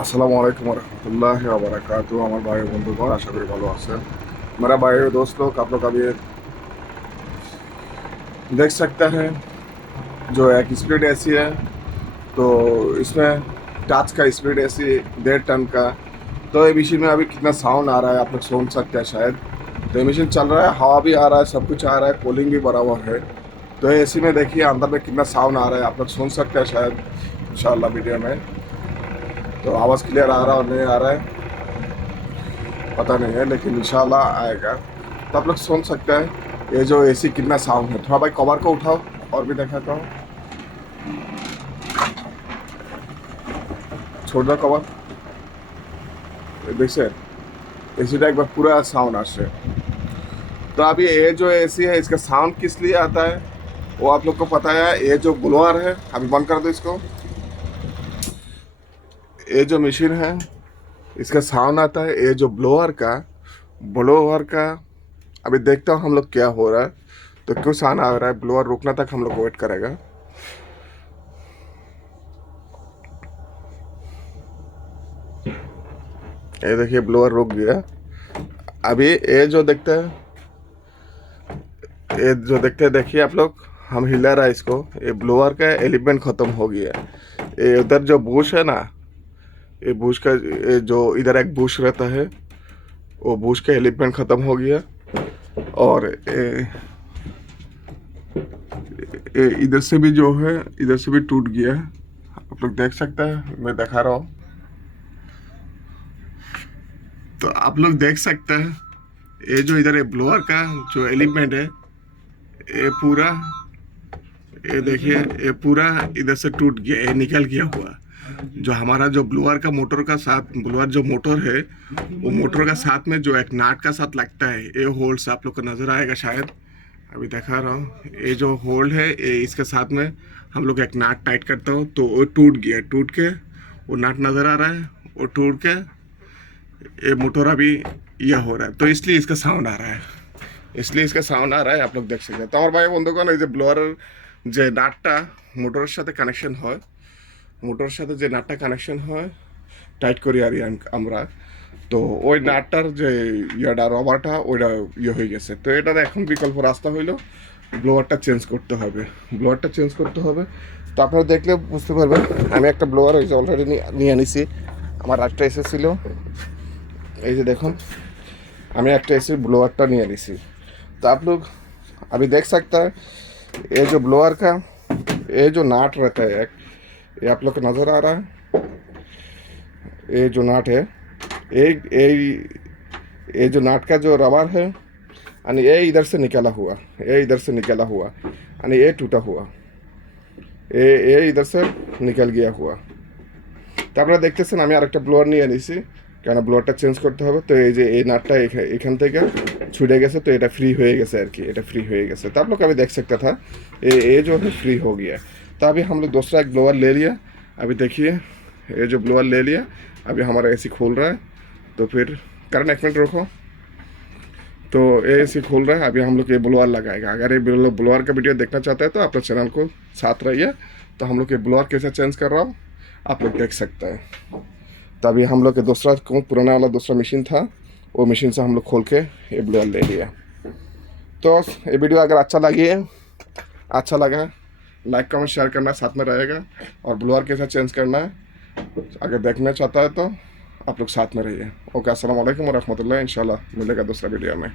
আসসালামু আলাইকুম रहमतुल्लाहि व बरकातहू। हमारे भाई बंधुगण आशा करी ভালো আছেন। मेरा भाई और दोस्त लोग, आप लोग अभी देख सकते हैं जो एक स्पीड एसी है, तो इसमें टच का स्पीड एसी 1.5 टन का। तो ये मशीन में अभी कितना साउंड आ रहा है आप लोग सुन सकते हैं शायद। तो ये मशीन चल रहा है, हवा भी आ रहा है, सब कुछ आ रहा है, कूलिंग भी बरा हुआ है। तो ये एसी में देखिए अंदर में कितना साउंड आ रहा है, आप लोग सुन सकते हैं शायद इंशाल्लाह वीडियो में। तो आवाज़ क्लियर आ रहा है और नहीं आ रहा है पता नहीं है, लेकिन इंशाल्लाह आएगा। तो आप लोग सुन सकते हैं ये जो एसी कितना साउंड है। थोड़ा भाई कवर को उठाओ और भी दिखाता हूँ। छोड़ दो कवर। देखिए एसीটা एक बार पूरा साउंड আসছে। तो अभी ये जो एसी है इसका साउंड किस लिए आता है वो आप लोग को पता है। ये जो ब्लोअर है, अभी बंद कर दो इसको। ये जो मशीन है इसका साउंड आता है ये जो ब्लोअर का। अभी देखता हूँ हम लोग क्या हो रहा है। तो क्यों साउंड आ रहा है, ब्लोअर रुकना तक हम लोग वेट करेगा। ये देखिए ब्लोअर रुक गया। अभी ये जो देखते हैं देखिए आप लोग, हम हिला रहा है इसको। ये ब्लोअर का एलिमेंट खत्म हो गया। ये उधर जो बुश है ना, ये बुश का ये जो इधर एक बुश रहता है, वो बुश का एलिमेंट खत्म हो गया। और ये इधर से भी जो है, इधर से भी टूट गया। आप लोग देख सकते हैं, मैं दिखा रहा हूँ। तो आप लोग देख सकते हैं ये जो इधर है ब्लोअर का जो एलिमेंट है, ये पूरा, ये देखिए ये पूरा इधर से टूट गया, ये निकल गया हुआ। जो हमारा जो ब्लोअर का मोटर का साथ, ब्लोअर जो मोटर है वो मोटर का साथ में जो एक नाट का साथ लगता है, ये होल्ड से आप लोग को नजर आएगा शायद। अभी दिखा रहा हूँ, ये जो होल्ड है ये इसके साथ में हम लोग एक नाट टाइट करता हूँ, तो वो टूट गया। टूट के वो नाट नजर आ रहा है, वो टूट के ये मोटर अभी यह हो रहा है, तो इसलिए इसका साउंड आ रहा है। इसलिए इसका साउंड आ रहा है, आप लोग देख सकते हैं। तो আমার ভাই বন্ধুগণ, এই যে ব্লোয়ারের যে নাটটা মোটরের সাথে কানেকশন হয়, মোটরের সাথে যে নাটটা কানেকশন হয় টাইট করি আর আমরা, তো ওই নাটটার যে ইয়াটা রবারটা ওইটা ইয়ে হয়ে গেছে। তো এটার এখন বিকল্প রাস্তা হইলো ব্লোয়ারটা চেঞ্জ করতে হবে। ব্লোয়ারটা চেঞ্জ করতে হবে। তো আপনারা দেখলে বুঝতে পারবেন। আমি একটা ব্লোয়ার এই যে অলরেডি নিয়ে নিছি, আমার একটা এসেছিলো। এই যে দেখুন, আমি একটা এসে ब्लोअरটা নিয়ে নিছি। तो आप लोग अभी देख सकता है ये जो ब्लोअर का ये जो नाट रहता है एक, ये आप लोग को नज़र आ रहा है। ये जो नाट है, ये जो नाट का जो रबर है, यानी ये इधर से निकला हुआ, ये इधर से निकला हुआ, यानी ये टूटा हुआ, ये इधर से निकल गया हुआ। তো আপনারা দেখতেছেন আমি আরেকটা ব্লোয়ার নিয়ে নিছি, কেন ব্লোয়ারটা চেঞ্জ করতে হবে। তো এই যে এই নাটটা এখান থেকে छूटे गए, तो ये फ्री हो गए আর কি, এটা फ्री हो गए। तो आप लोग अभी देख सकता था ये जो है फ्री हो गया। तो अभी हम लोग दूसरा एक ब्लोअर ले लिया। अभी देखिए ये जो ब्लोअर ले लिया, अभी हमारा एसी खोल रहा है। तो फिर कारण एक मिनट रुको। तो ये एसी खोल रहा है, अभी हम लोग ये ब्लोअर लगाएगा। अगर ये ब्लोअर का वीडियो देखना चाहते हैं तो अपने चैनल को साथ रहिए। तो हम लोग ये ब्लोअर कैसे चेंज कर रहा हूँ आप लोग देख सकते हैं। तो अभी हम लोग के दूसरा पुराना वाला दूसरा मशीन था, वो मशीन से हम लोग खोल के ये ब्लोअर ले लिया। तो ये वीडियो अगर अच्छा लगा लाइक कमेंट शेयर करना साथ में रहेगा। और ब्लोअर कैसे चेंज करना है अगर देखना चाहता है तो आप लोग साथ में रहिए। ओके, अस्सलाम वालेकुम व रहमतुल्लाह। इंशाल्लाह मिलेगा दूसरा वीडियो में।